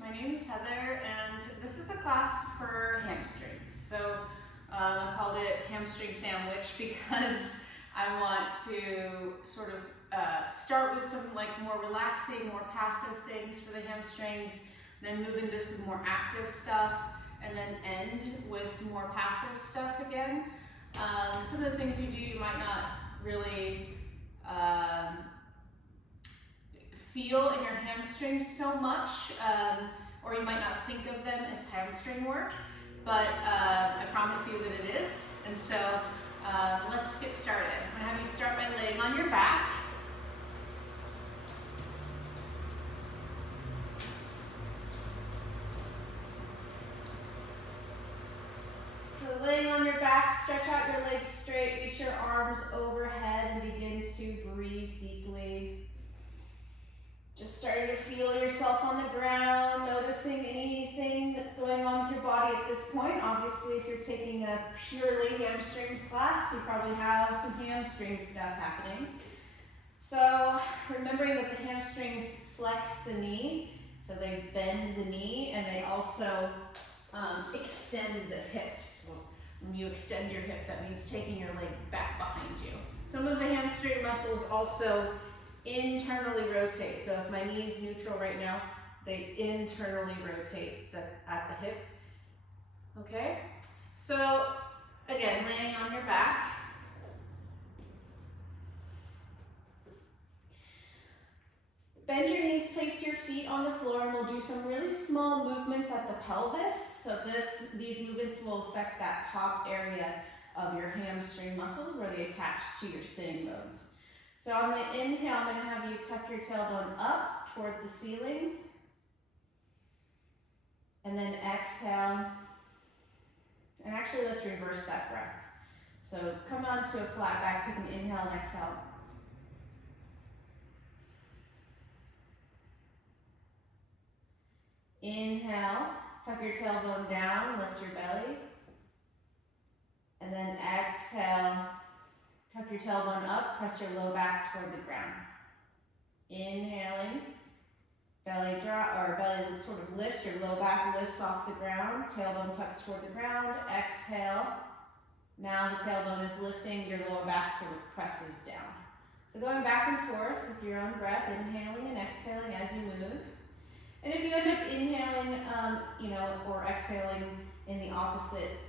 My name is Heather, and this is a class for hamstrings. So I called it hamstring sandwich because I want to sort of start with some more relaxing, more passive things for the hamstrings, then move into some more active stuff, and then end with more passive stuff again. Some of the things you do you might not really feel in your hamstrings so much, or you might not think of them as hamstring work, but I promise you that it is. And so let's get started. I'm gonna have you start by laying on your back. So laying on your back, stretch out your legs straight, reach your arms overhead, and begin to breathe deeply. Just starting to feel yourself on the ground, noticing anything that's going on with your body at this point. Obviously, if you're taking a purely hamstrings class, you probably have some hamstring stuff happening. So remembering that the hamstrings flex the knee, so they bend the knee, and they also extend the hips. Well, when you extend your hip, that means taking your leg back behind you. Some of the hamstring muscles also internally rotate. So if my knee is neutral right now, they internally rotate at the hip. Okay? So again, laying on your back. Bend your knees, place your feet on the floor, and we'll do some really small movements at the pelvis. So these movements will affect that top area of your hamstring muscles where they attach to your sitting bones. So on the inhale, I'm going to have you tuck your tailbone up toward the ceiling. And then exhale. And actually, let's reverse that breath. So come on to a flat back, take an inhale and exhale. Inhale, tuck your tailbone down, lift your belly. And then exhale. Tuck your tailbone up, press your low back toward the ground. Inhaling, belly drop, or belly sort of lifts, your low back lifts off the ground, tailbone tucks toward the ground. Exhale. Now the tailbone is lifting, your lower back sort of presses down. So going back and forth with your own breath, inhaling and exhaling as you move. And if you end up inhaling, or exhaling in the opposite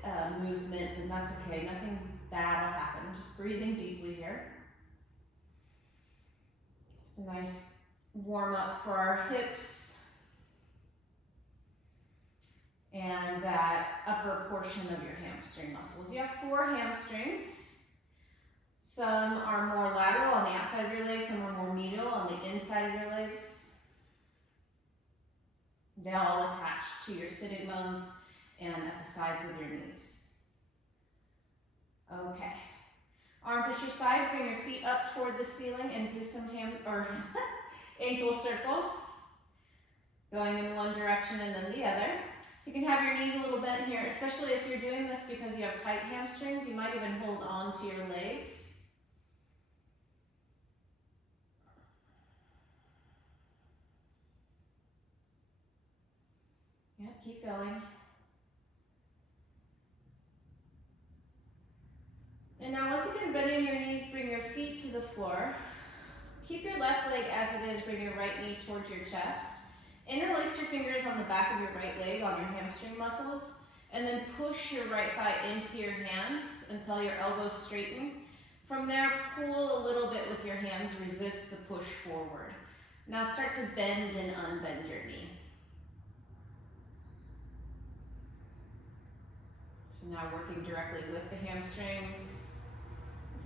movement, then that's okay. Nothing bad will happen. Just breathing deeply here. Just a nice warm up for our hips and that upper portion of your hamstring muscles. You have 4 hamstrings. Some are more lateral on the outside of your legs, some are more medial on the inside of your legs. They all attach to your sitting bones and at the sides of your knees. Okay. Arms at your side, bring your feet up toward the ceiling and do some ankle circles. Going in one direction and then the other. So you can have your knees a little bent here, especially if you're doing this because you have tight hamstrings. You might even hold on to your legs. Yeah, keep going. And now once again, bending your knees, bring your feet to the floor. Keep your left leg as it is, bring your right knee towards your chest. Interlace your fingers on the back of your right leg on your hamstring muscles, and then push your right thigh into your hands until your elbows straighten. From there, pull a little bit with your hands, resist the push forward. Now start to bend and unbend your knee. So now working directly with the hamstrings.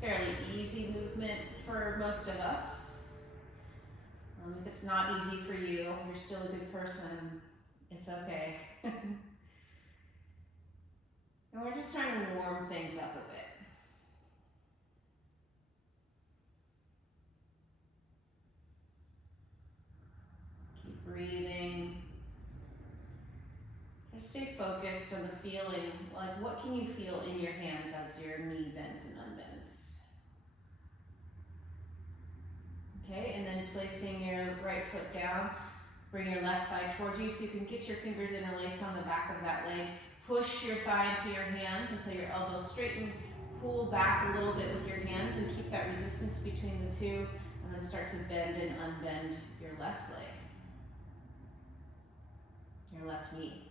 Fairly easy movement for most of us. If it's not easy for you, you're still a good person, it's okay. And we're just trying to warm things up a bit. Keep breathing. Just stay focused on the feeling, like what can you feel in your hands as your knee bends and unbends. Okay, and then placing your right foot down, Bring your left thigh towards you so you can get your fingers interlaced on the back of that leg. Push your thigh into your hands until your elbows straighten. Pull back a little bit with your hands and keep that resistance between the two, and then start to bend and unbend your left leg, your left knee.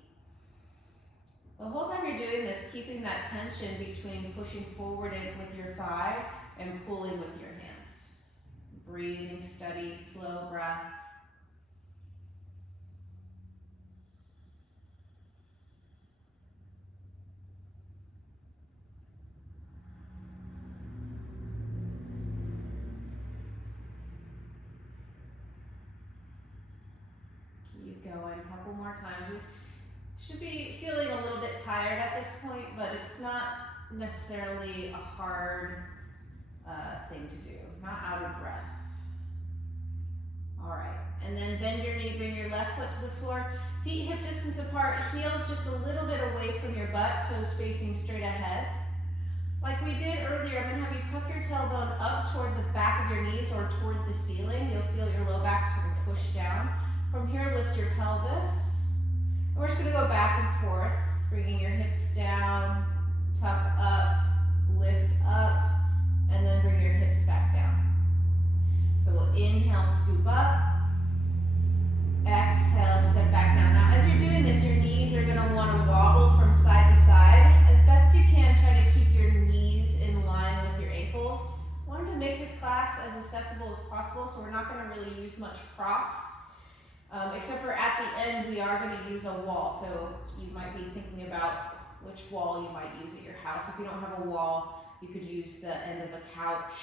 The whole time you're doing this, keeping that tension between pushing forward with your thigh and pulling with your hands. Breathing steady, slow breath. Keep going, a couple more times. We should be feeling a little bit tired at this point, but it's not necessarily a hard thing to do, not out of breath. All right, and then bend your knee, bring your left foot to the floor, feet hip distance apart, heels just a little bit away from your butt, toes facing straight ahead. Like we did earlier, I'm gonna have you tuck your tailbone up toward the back of your knees or toward the ceiling. You'll feel your low back sort of push down. From here, lift your pelvis. And we're just gonna go back and forth, bringing your hips down, tuck up, lift up, and then bring your hips back down. So we'll inhale, scoop up. Exhale, step back down. Now, as you're doing this, your knees are gonna wanna wobble from side to side. As best you can, try to keep your knees in line with your ankles. I wanted to make this class as accessible as possible, so we're not gonna really use much props. Except for at the end, we are gonna use a wall. So you might be thinking about which wall you might use at your house. If you don't have a wall, you could use the end of a couch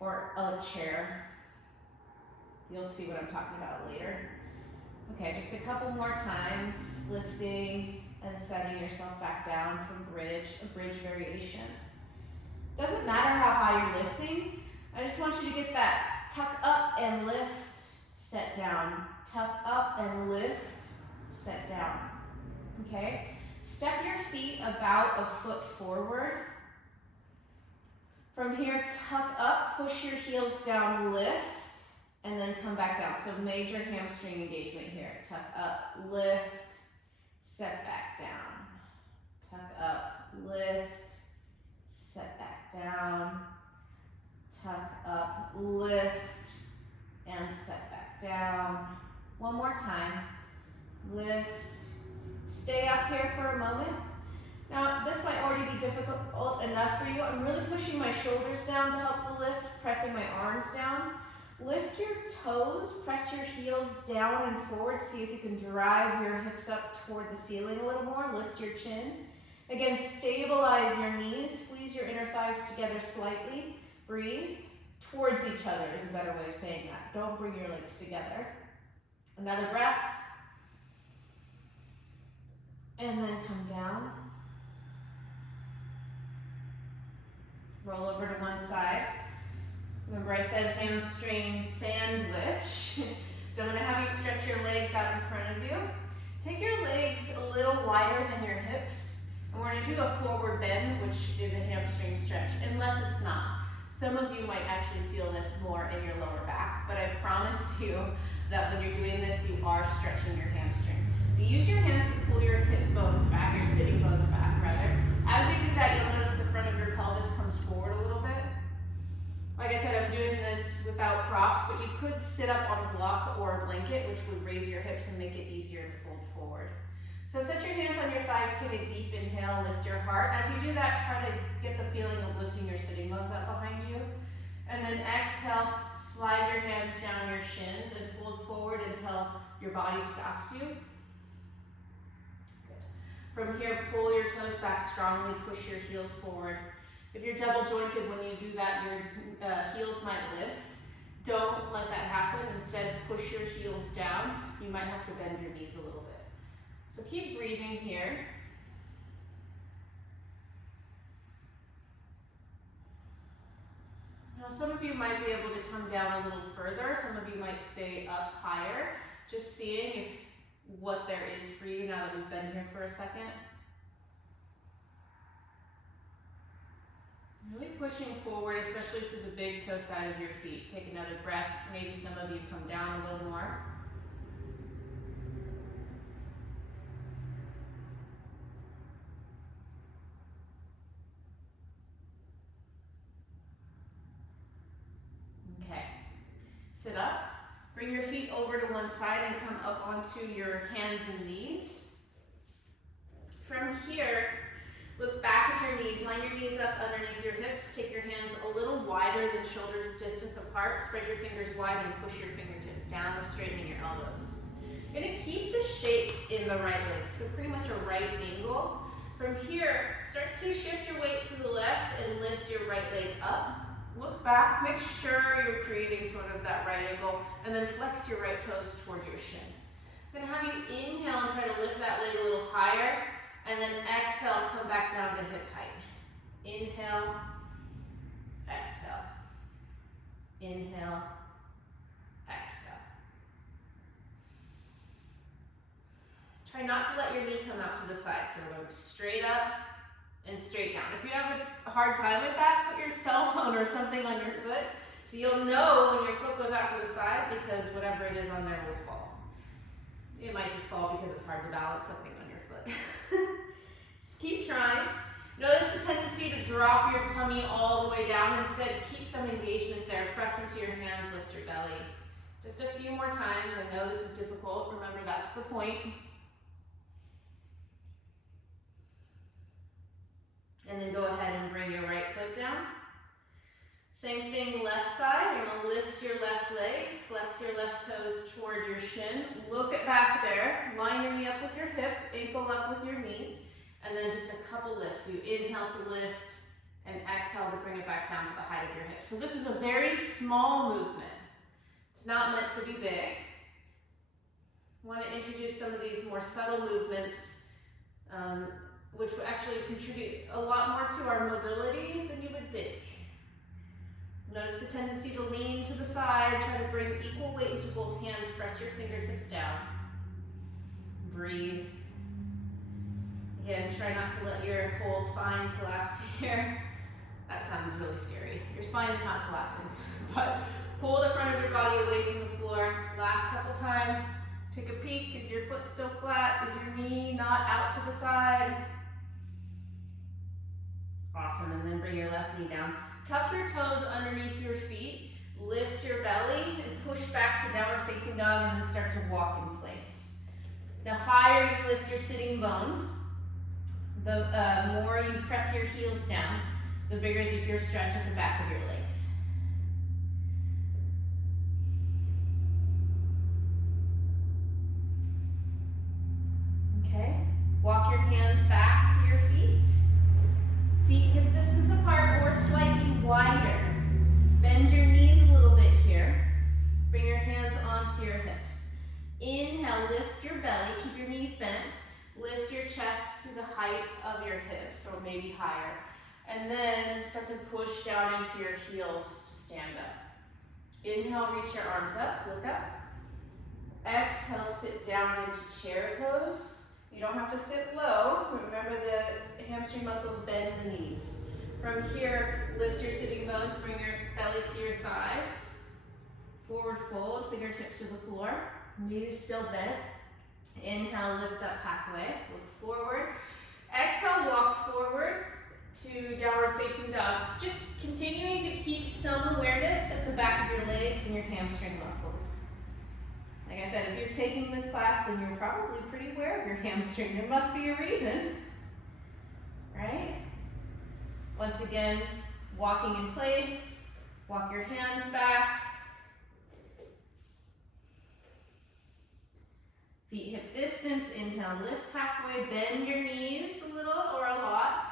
or a chair. You'll see what I'm talking about later. Okay, just a couple more times, lifting and setting yourself back down from bridge, a bridge variation. Doesn't matter how high you're lifting, I just want you to get that tuck up and lift, set down. Tuck up and lift, set down. Okay? Step your feet about a foot forward. From here, tuck up, push your heels down, lift, and then come back down. So major hamstring engagement here. Tuck up, lift, set back down. Tuck up, lift, set back down. Tuck up, lift, and set back down. One more time. Lift. Stay up here for a moment. Now, this might already be difficult enough for you. I'm really pushing my shoulders down to help the lift, pressing my arms down. Lift your toes, press your heels down and forward. See if you can drive your hips up toward the ceiling a little more. Lift your chin. Again, stabilize your knees. Squeeze your inner thighs together slightly. Breathe. Towards each other is a better way of saying that. Don't bring your legs together. Another breath. And then come down. Roll over to one side. Remember I said hamstring sandwich. So I'm gonna have you stretch your legs out in front of you. Take your legs a little wider than your hips. And we're gonna do a forward bend, which is a hamstring stretch, unless it's not. Some of you might actually feel this more in your lower back, but I promise you that when you're doing this, you are stretching your hamstrings. You use your hands to pull your hip bones back, your sitting bones back, rather. As you do that, you'll notice the front of your pelvis comes forward a little bit. Like I said, I'm doing this without props, but you could sit up on a block or a blanket, which would raise your hips and make it easier to fold forward. So set your hands on your thighs, take a deep inhale, lift your heart. As you do that, try to get the feeling of lifting your sitting bones up behind you. And then exhale, slide your hands down your shins and fold forward until your body stops you. Good. From here, pull your toes back strongly, push your heels forward. If you're double jointed when you do that, your heels might lift. Don't let that happen. Instead, push your heels down. You might have to bend your knees a little bit. So keep breathing here. Now some of you might be able to come down a little further. Some of you might stay up higher. Just seeing if what there is for you now that we've been here for a second. Really pushing forward, especially through the big toe side of your feet. Take another breath. Maybe some of you come down a little more. Bring your feet over to one side and come up onto your hands and knees. From here, look back at your knees. Line your knees up underneath your hips. Take your hands a little wider than shoulder distance apart. Spread your fingers wide and push your fingertips down, straightening your elbows. You're going to keep the shape in the right leg, so pretty much a right angle. From here, start to shift your weight to the left and lift your right leg up. Look back, make sure you're creating sort of that right angle, and then flex your right toes toward your shin. I'm going to have you inhale and try to lift that leg a little higher, and then exhale, come back down to hip height. Inhale, exhale. Inhale, exhale. Try not to let your knee come out to the side, so we're going straight up and straight down. If you have a hard time with that, put your cell phone or something on your foot so you'll know when your foot goes out to the side, because whatever it is on there will fall. It might just fall because it's hard to balance something on your foot. Just keep trying. Notice the tendency to drop your tummy all the way down. Instead, keep some engagement there. Press into your hands, lift your belly. Just a few more times. I know this is difficult. Remember, that's the point. And then go ahead and bring your right foot down. Same thing, left side. You're going to lift your left leg, flex your left toes towards your shin. Look at back there. Line your knee up with your hip, ankle up with your knee. And then just a couple lifts. So you inhale to lift and exhale to bring it back down to the height of your hip. So this is a very small movement. It's not meant to be big. I want to introduce some of these more subtle movements, which will actually contribute a lot more to our mobility than you would think. Notice the tendency to lean to the side. Try to bring equal weight into both hands. Press your fingertips down. Breathe. Again, try not to let your whole spine collapse here. That sounds really scary. Your spine is not collapsing, but pull the front of your body away from the floor. Last couple times. Take a peek. Is your foot still flat? Is your knee not out to the side? Awesome, and then bring your left knee down. Tuck your toes underneath your feet. Lift your belly and push back to downward facing dog, and then start to walk in place. The higher you lift your sitting bones, the more you press your heels down, the bigger your stretch at the back of your legs. Okay, walk your hands back to your feet. Feet hip distance apart or slightly wider. Bend your knees a little bit here. Bring your hands onto your hips. Inhale, lift your belly, keep your knees bent. Lift your chest to the height of your hips, or maybe higher. And then start to push down into your heels to stand up. Inhale, reach your arms up, look up. Exhale, sit down into chair pose. You don't have to sit low. Remember the hamstring muscles bend the knees. From here, lift your sitting bones, bring your belly to your thighs. Forward fold, fingertips to the floor. Knees still bent. Inhale, lift up halfway, look forward. Exhale, walk forward to downward facing dog. Just continuing to keep some awareness at the back of your legs and your hamstring muscles. Like I said, if you're taking this class, then you're probably pretty aware of your hamstring. There must be a reason, right? Once again, walking in place, walk your hands back. Feet hip distance, inhale, lift halfway, bend your knees a little or a lot.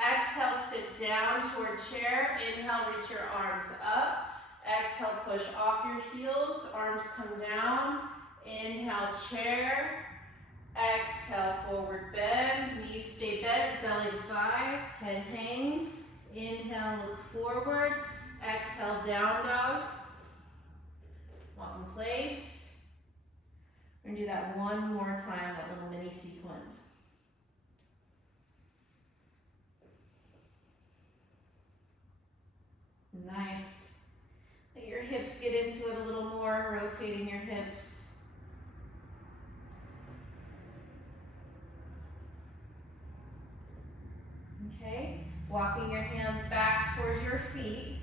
Exhale, sit down toward chair. Inhale, reach your arms up. Exhale, push off your heels, arms come down. Inhale, chair. Exhale, forward bend, knees stay bent, belly to thighs, head hangs. Inhale, look forward. Exhale, down dog. Walk in place. We're gonna do that one more time, that little mini sequence. Nice. Let your hips get into it a little more, rotating your hips. Okay, walking your hands back towards your feet.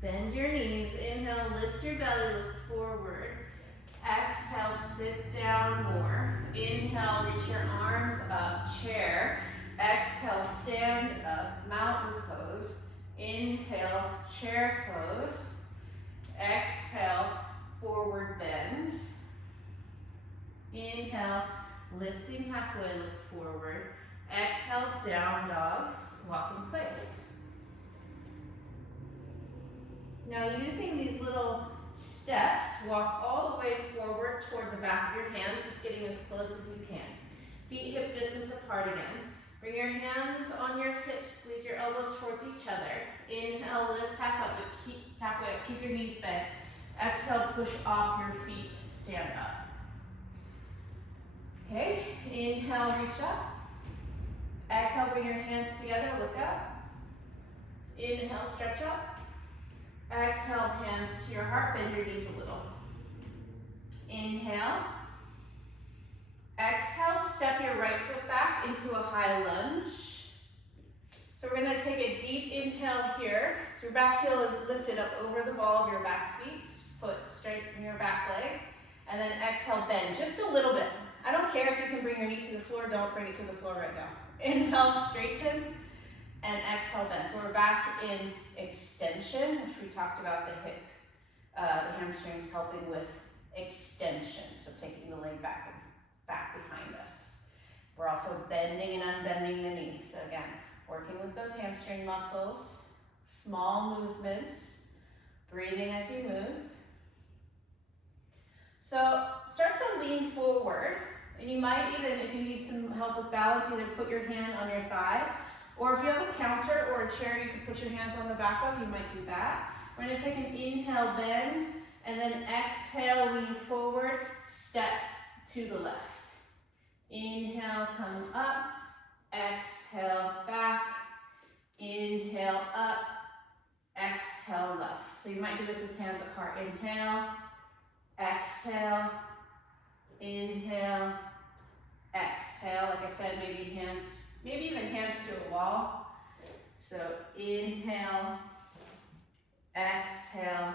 Bend your knees. Inhale, lift your belly, look forward. Exhale, sit down more. Inhale, reach your arms up, chair. Exhale, stand up, mountain pose. Inhale, chair pose. Exhale, forward bend. Inhale, lifting halfway, look forward. Exhale, down dog, walk in place. Now using these little steps, walk all the way forward toward the back of your hands, just getting as close as you can. Feet hip distance apart again. Bring your hands on your hips, squeeze your elbows towards each other. Inhale, lift half up, but keep halfway up, keep your knees bent. Exhale, push off your feet to stand up. Okay, inhale, reach up. Exhale, bring your hands together, look up. Inhale, stretch up. Exhale, hands to your heart, bend your knees a little. Inhale. Exhale, step your right foot back into a high lunge. So we're gonna take a deep inhale here. So your back heel is lifted up over the ball of your back feet, foot straight in your back leg. And then exhale, bend just a little bit. I don't care if you can bring your knee to the floor, don't bring it to the floor right now. Inhale, straighten, and exhale, bend. So we're back in extension, which we talked about the hip, the hamstrings helping with extension. So taking the leg back behind us. We're also bending and unbending the knee. So again, working with those hamstring muscles, small movements, breathing as you move. So start to lean forward, and you might even, if you need some help with balance, either put your hand on your thigh, or if you have a counter or a chair you can put your hands on the back of, you might do that. We're going to take an inhale, bend, and then exhale, lean forward, step to the left. Inhale, come up, exhale, back, inhale, up, exhale, left. So you might do this with hands at heart. Inhale, exhale, inhale, exhale. Like I said, maybe even hands to a wall. So inhale, exhale,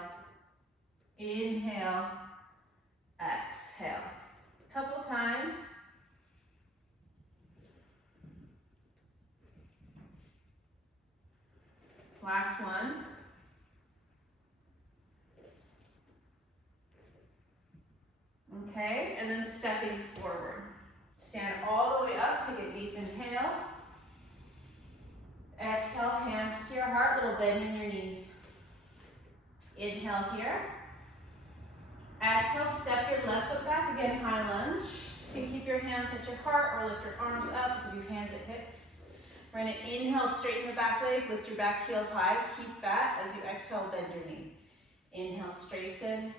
inhale, exhale. Couple times. Last one. Okay, and then stepping forward. Stand all the way up, take a deep inhale. Exhale, hands to your heart, little bend in your knees. Inhale here. Exhale, step your left foot back, again, high lunge. You can keep your hands at your heart or lift your arms up, do hands at hips. We're gonna inhale, straighten the back leg, lift your back heel high, keep that. As you exhale, bend your knee. Inhale, straighten,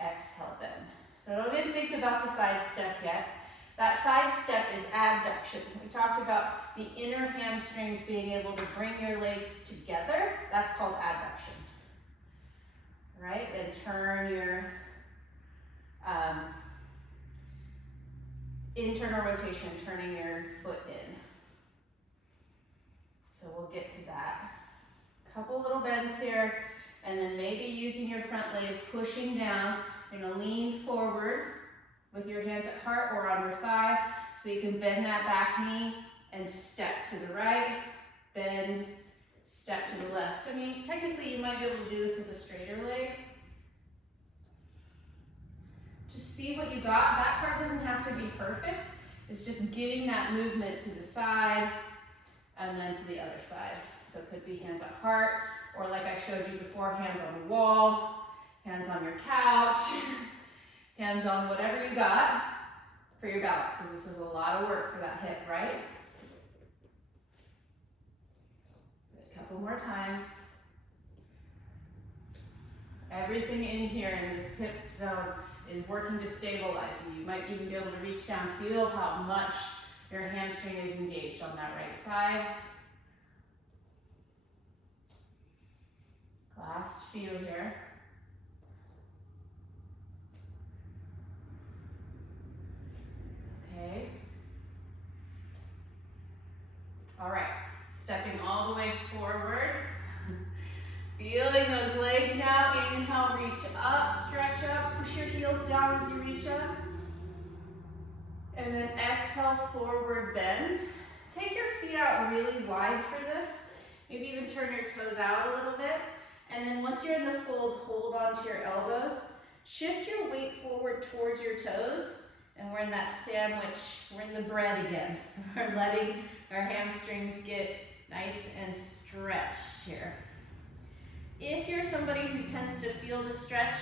exhale, bend. So don't even think about the side step yet. That side step is abduction. We talked about the inner hamstrings being able to bring your legs together. That's called abduction. Right? Then turn your internal rotation, turning your foot in. So we'll get to that. Couple little bends here, and then maybe using your front leg, pushing down. You're gonna lean forward with your hands at heart or on your thigh, so you can bend that back knee and step to the right, bend, step to the left. I mean, technically you might be able to do this with a straighter leg. Just see what you got. That part doesn't have to be perfect. It's just getting that movement to the side and then to the other side. So it could be hands at heart, or like I showed you before, hands on the wall, hands on your couch, hands on whatever you got for your balance, because this is a lot of work for that hip, right? A couple more times. Everything in here in this hip zone is working to stabilize you. You might even be able to reach down, feel how much your hamstring is engaged on that right side. Last few here. Okay. All right, stepping all the way forward. Feeling those legs now. Inhale, reach up, stretch up, push your heels down as you reach up. And then exhale, forward bend. Take your feet out really wide for this. Maybe even turn your toes out a little bit. And then once you're in the fold, hold onto your elbows. Shift your weight forward towards your toes. And we're in that sandwich, we're in the bread again. So we're letting our hamstrings get nice and stretched here. If you're somebody who tends to feel the stretch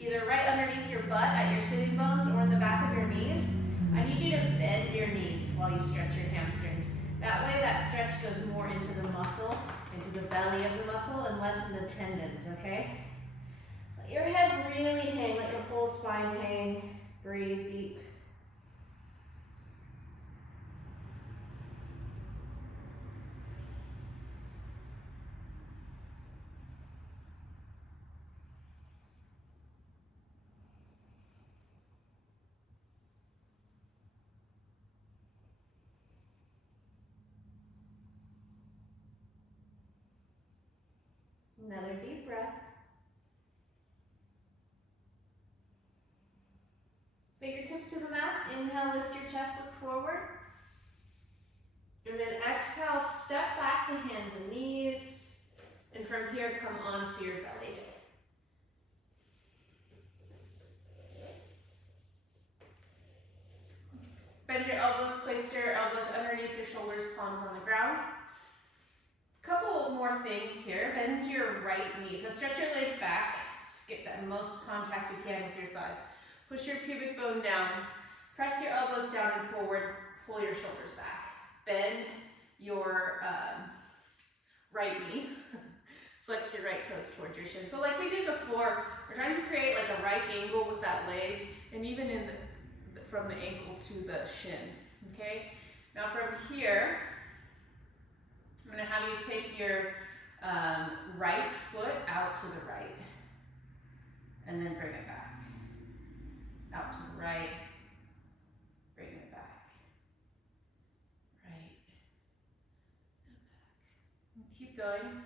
either right underneath your butt at your sitting bones or in the back of your knees, I need you to bend your knees while you stretch your hamstrings. That way that stretch goes more into the muscle, into the belly of the muscle, and less in the tendons, okay? Let your head really hang, let your whole spine hang. Breathe deep. Another deep breath. Fingertips to the mat. Inhale, lift your chest, look forward. And then exhale, step back to hands and knees. And from here, come onto your belly. Bend your elbows, place your elbows underneath your shoulders, palms on the ground. Couple more things here. Bend your right knee. So stretch your legs back. Just get that most contact you can with your thighs. Push your pubic bone down. Press your elbows down and forward. Pull your shoulders back. Bend your right knee. Flex your right toes towards your shin. So like we did before, we're trying to create like a right angle with that leg, and even in from the ankle to the shin. Okay. Now from here, I'm going to have you take your right foot out to the right, and then bring it back. Out to the right, bring it back. Right, and back. And keep going.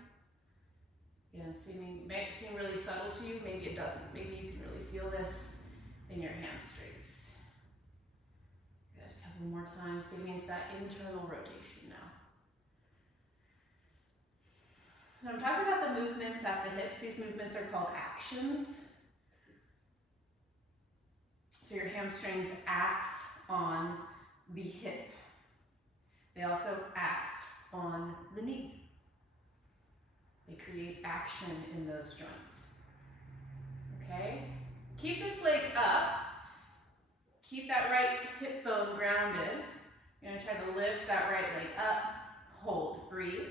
Again, may seem really subtle to you, maybe it doesn't. Maybe you can really feel this in your hamstrings. Good, a couple more times, getting into that internal rotation now. So I'm talking about the movements at the hips. These movements are called actions. So your hamstrings act on the hip. They also act on the knee. They create action in those joints. Okay? Keep this leg up. Keep that right hip bone grounded. You're going to try to lift that right leg up. Hold. Breathe.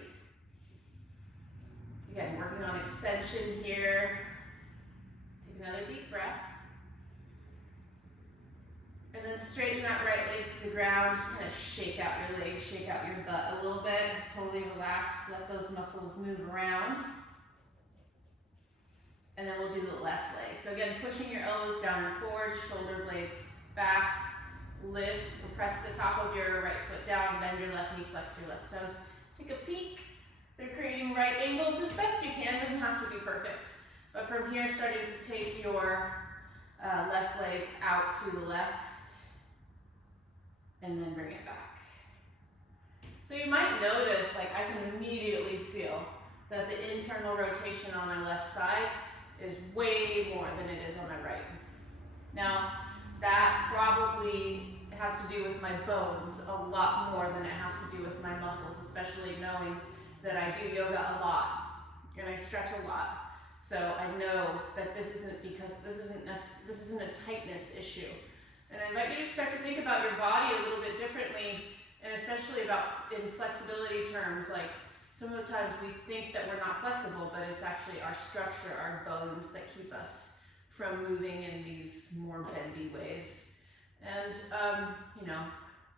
Again, working on extension here. Take another deep breath. And then straighten that right leg to the ground. Just kind of shake out your legs, shake out your butt a little bit. Totally relax. Let those muscles move around. And then we'll do the left leg. So again, pushing your elbows down and forward, shoulder blades back. Lift, press the top of your right foot down, bend your left knee, flex your left toes. Take a peek. So you're creating right angles as best you can. Doesn't have to be perfect. But from here, starting to take your left leg out to the left. And then bring it back. So you might notice, like I can immediately feel that the internal rotation on my left side is way more than it is on my right. Now, that probably has to do with my bones a lot more than it has to do with my muscles, especially knowing that I do yoga a lot and I stretch a lot. So I know that this isn't a tightness issue. And I invite you to start to think about your body a little bit differently, and especially about in flexibility terms. Like some of the times we think that we're not flexible, but it's actually our structure, our bones that keep us from moving in these more bendy ways. And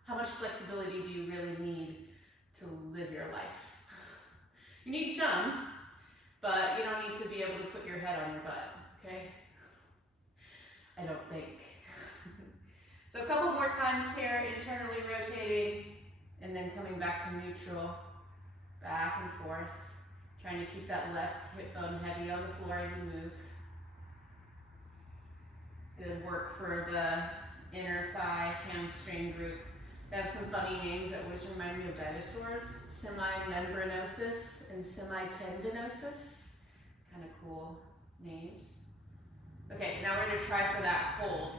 how much flexibility do you really need to live your life? You need some, but you don't need to be able to put your head on your butt, okay? I don't think. So a couple more times here, internally rotating, and then coming back to neutral, back and forth. Trying to keep that left hip bone heavy on the floor as you move. Good work for the inner thigh hamstring group. They have some funny names that always remind me of dinosaurs. Semimembranosus and semitendinosus. Kind of cool names. Okay, now we're going to try for that hold.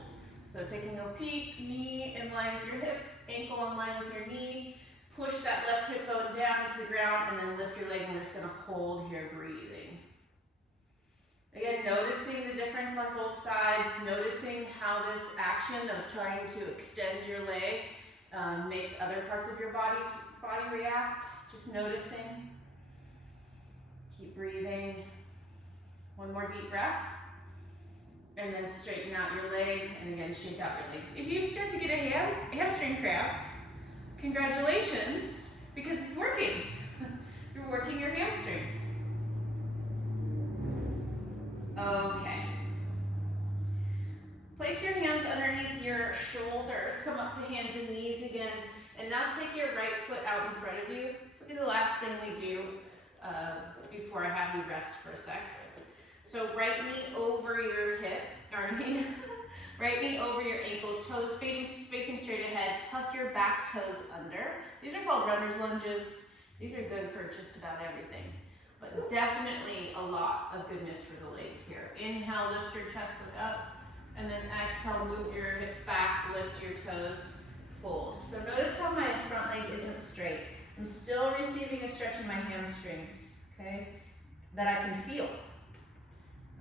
So taking a peek, knee in line with your hip, ankle in line with your knee. Push that left hip bone down into the ground and then lift your leg, and we're just going to hold here, breathing. Again, noticing the difference on both sides, noticing how this action of trying to extend your leg makes other parts of your body react. Just noticing. Keep breathing. One more deep breath. And then straighten out your leg, and again, shake out your legs. If you start to get a hamstring cramp, congratulations, because it's working. You're working your hamstrings. Okay. Place your hands underneath your shoulders. Come up to hands and knees again. And now take your right foot out in front of you. This will be the last thing we do before I have you rest for a sec. So right knee over your hip, right knee over your ankle, toes facing straight ahead. Tuck your back toes under. These are called runner's lunges. These are good for just about everything. But definitely a lot of goodness for the legs here. Inhale, lift your chest, look up. And then exhale, move your hips back, lift your toes, fold. So notice how my front leg isn't straight. I'm still receiving a stretch in my hamstrings, okay, that I can feel.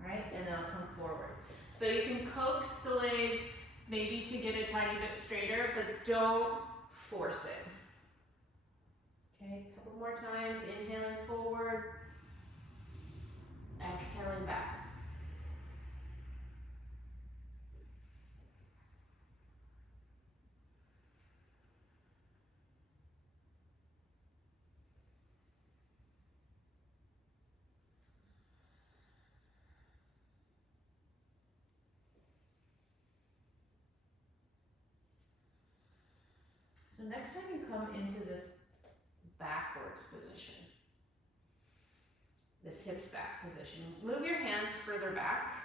All right, and then I'll come forward. So you can coax the leg maybe to get a tiny bit straighter, but don't force it. Okay, a couple more times, inhaling forward. Exhaling back. So next time you come into this backwards position, this hips back position, move your hands further back.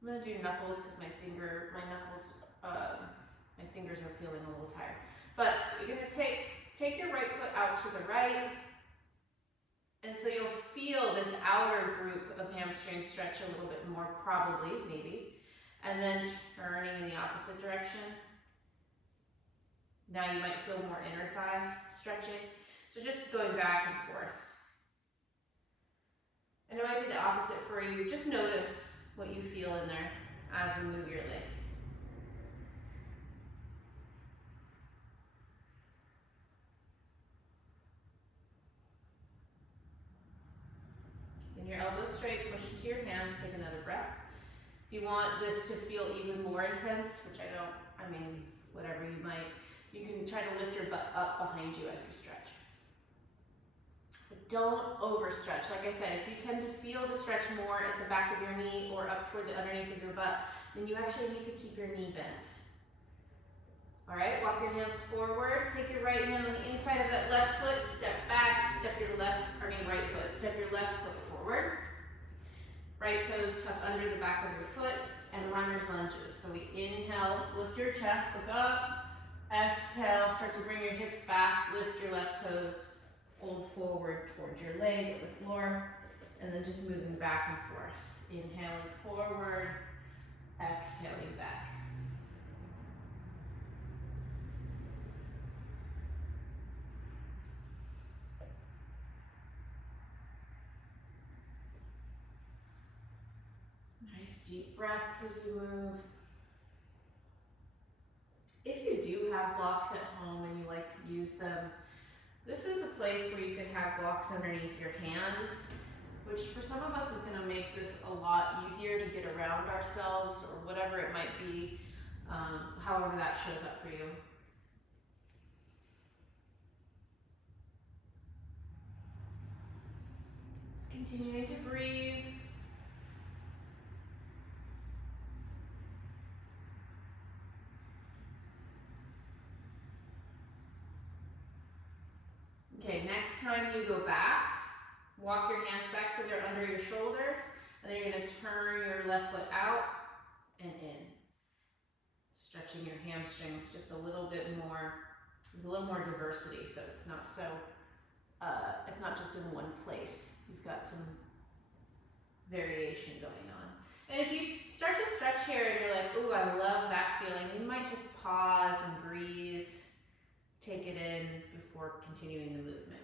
I'm going to do knuckles because my fingers are feeling a little tired. But you're going to take your right foot out to the right, and so you'll feel this outer group of hamstring stretch a little bit more, probably, maybe, and then turning in the opposite direction. Now you might feel more inner thigh stretching. So just going back and forth. And it might be the opposite for you. Just notice what you feel in there as you move your leg. Keeping your elbows straight, push into your hands, take another breath. If you want this to feel even more intense, which whatever you might, you can try to lift your butt up behind you as you stretch. But don't overstretch. Like I said, if you tend to feel the stretch more at the back of your knee or up toward the underneath of your butt, then you actually need to keep your knee bent. All right, walk your hands forward. Take your right hand on the inside of that left foot, step back, step your right foot, step your left foot forward. Right toes tuck under the back of your foot and runner's lunges. So we inhale, lift your chest, look up. Exhale, start to bring your hips back, lift your left toes, fold forward towards your leg or the floor, and then just moving back and forth. Inhaling forward, exhaling back. Nice deep breaths as you move. If you do have blocks at home and you like to use them, this is a place where you can have blocks underneath your hands, which for some of us is going to make this a lot easier to get around ourselves or whatever it might be, however that shows up for you. Just continuing to breathe. Okay, next time you go back, Walk your hands back so they're under your shoulders, and then you're going to turn your left foot out and in. Stretching your hamstrings just a little bit more, with a little more diversity, so it's not so, it's not just in one place. You've got some variation going on. And if you start to stretch here and you're like, ooh, I love that feeling, you might just pause and breathe, take it in before continuing the movement.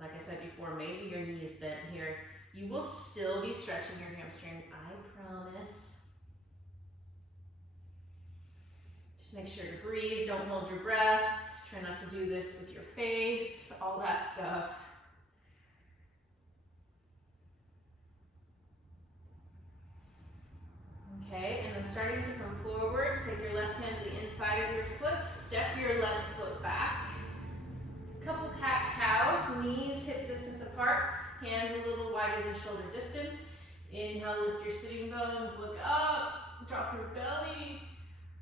Like I said before, maybe your knee is bent here. You will still be stretching your hamstring, I promise. Just make sure to breathe, don't hold your breath. Try not to do this with your face, all that stuff. Okay, and then starting to come forward, take your left hand to the inside of your foot, step your left foot back. Couple cat-cows, knees hip distance apart, hands a little wider than shoulder distance. Inhale, lift your sitting bones, look up, drop your belly.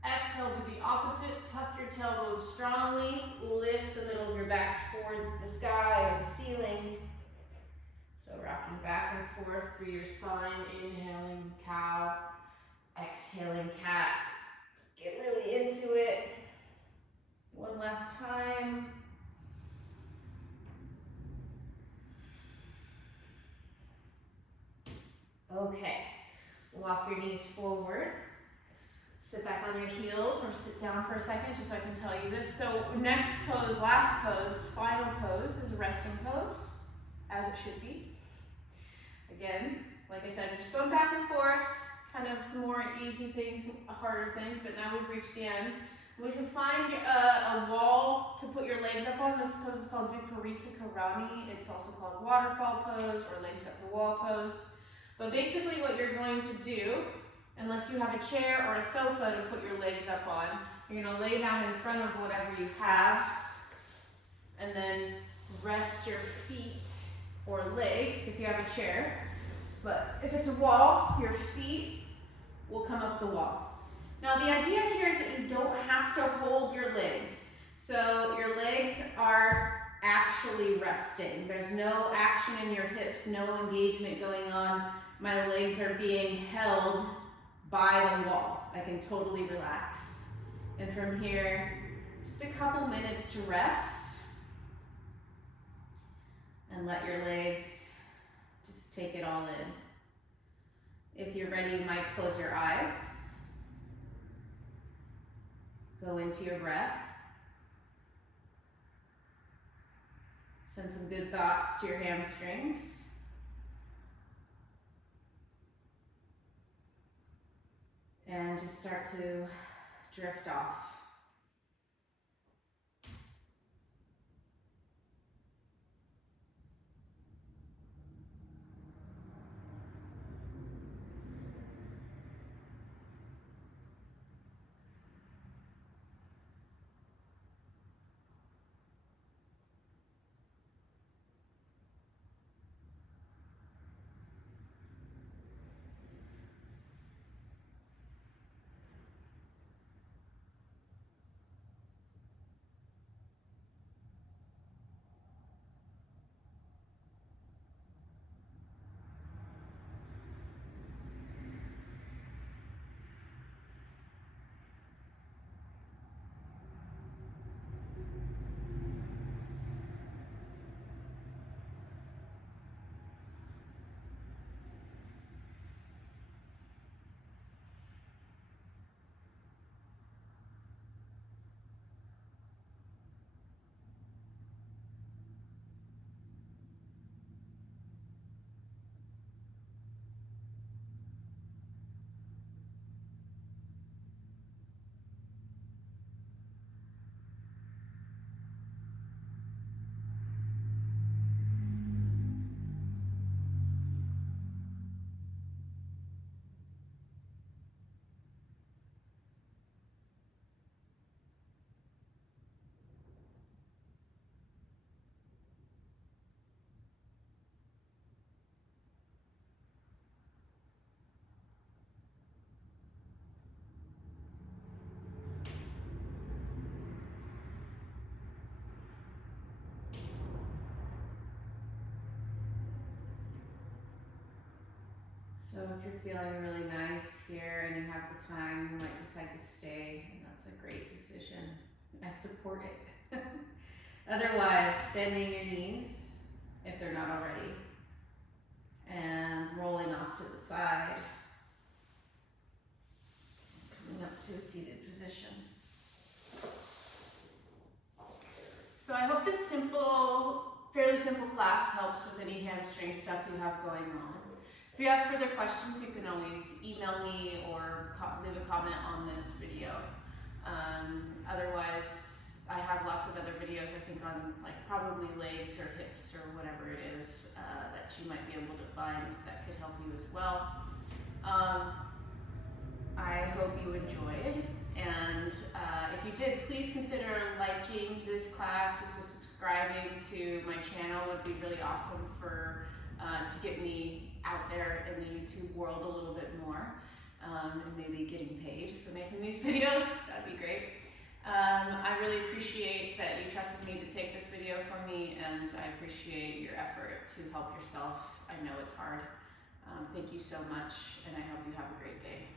Exhale, do the opposite, tuck your tailbone strongly, lift the middle of your back toward the sky or the ceiling. So rocking back and forth through your spine, inhaling cow, exhaling cat. Get really into it. One last time. Okay, walk your knees forward. Sit back on your heels or sit down for a second just so I can tell you this. So next pose, last pose, final pose is a resting pose, as it should be. Again, like I said, we're just going back and forth, kind of more easy things, harder things, but now we've reached the end. We can find a wall to put your legs up on. This pose is called Viparita Karani. It's also called waterfall pose or legs up the wall pose. But basically what you're going to do, unless you have a chair or a sofa to put your legs up on, you're going to lay down in front of whatever you have and then rest your feet or legs if you have a chair. But if it's a wall, your feet will come up the wall. Now the idea here is that you don't have to hold your legs. So your legs are actually resting. There's no action in your hips, no engagement going on. My legs are being held by the wall. I can totally relax. And from here, just a couple minutes to rest. And let your legs just take it all in. If you're ready, you might close your eyes. Go into your breath. Send some good thoughts to your hamstrings. And just start to drift off. So if you're feeling really nice here and you have the time, you might decide to stay, and that's a great decision. I support it. Otherwise, bending your knees, if they're not already, and rolling off to the side. Coming up to a seated position. So I hope this fairly simple class helps with any hamstring stuff you have going on. If you have further questions, you can always email me or leave a comment on this video. Otherwise, I have lots of other videos, I think, on like probably legs or hips or whatever it is that you might be able to find that could help you as well. I hope you enjoyed, and if you did, please consider liking this class. Subscribing to my channel would be really awesome for to get me out there in the YouTube world a little bit more, and maybe getting paid for making these videos. That'd be great. I really appreciate that you trusted me to take this video from me, and I appreciate your effort to help yourself. I know it's hard. Thank you so much, and I hope you have a great day.